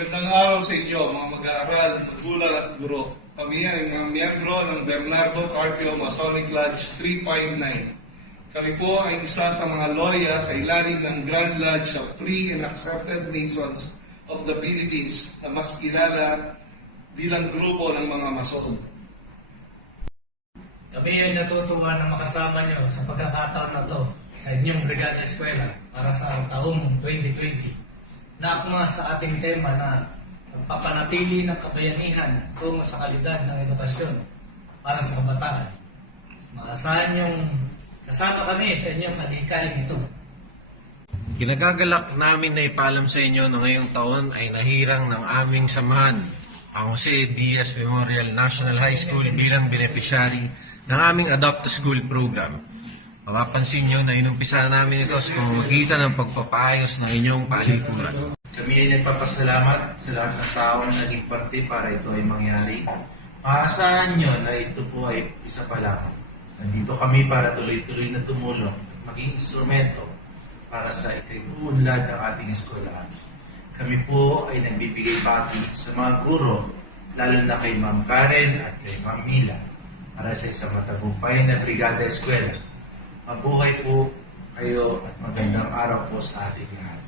Magandang araw sa inyo, mga mag-aaral, magulang at guro. Kami ay mga miyembro ng Bernardo Carpio Masonic Lodge 359. Kami po ay isa sa mga loya sa ilalim ng Grand Lodge of Free and Accepted Masons of the Philippines na mas kilala bilang grupo ng mga Mason. Kami ay natutuwa na makasama nyo sa pagkakataon na to sa inyong Brigada Eskwela para sa taong 2020. Naakma sa ating tema na pagpapanatili ng kabayanihan tungo sa kalidad ng edukasyon para sa kabataan. Maasahan yung kasama kami sa inyong adhikain ito. Ginagagalak namin na ipaalam sa inyo na ngayong taon ay nahirang ng aming samahan ang Jose Diaz Memorial National High School bilang beneficiary ng aming Adopt a School program. Mapapansin nyo na inumpisa namin ito sa pamamagitan ng pagpapaayos ng inyong palikuran. Kami ay nagpapasalamat sa lahat ng taong naging parte para ito ay mangyari. Maasahan nyo na ito po ay isa pa lang. Nandito kami para tuloy-tuloy na tumulong, maging instrumento para sa ikaiunlad ng ating eskwelahan. Kami po ay nagbibigay pati sa mga guro, lalo na kay Ma'am Karen at kay Ma'am Mila, para sa isang matagumpay na Brigada Eskwela. Mabuhay po kayo at magandang araw po sa ating lahat.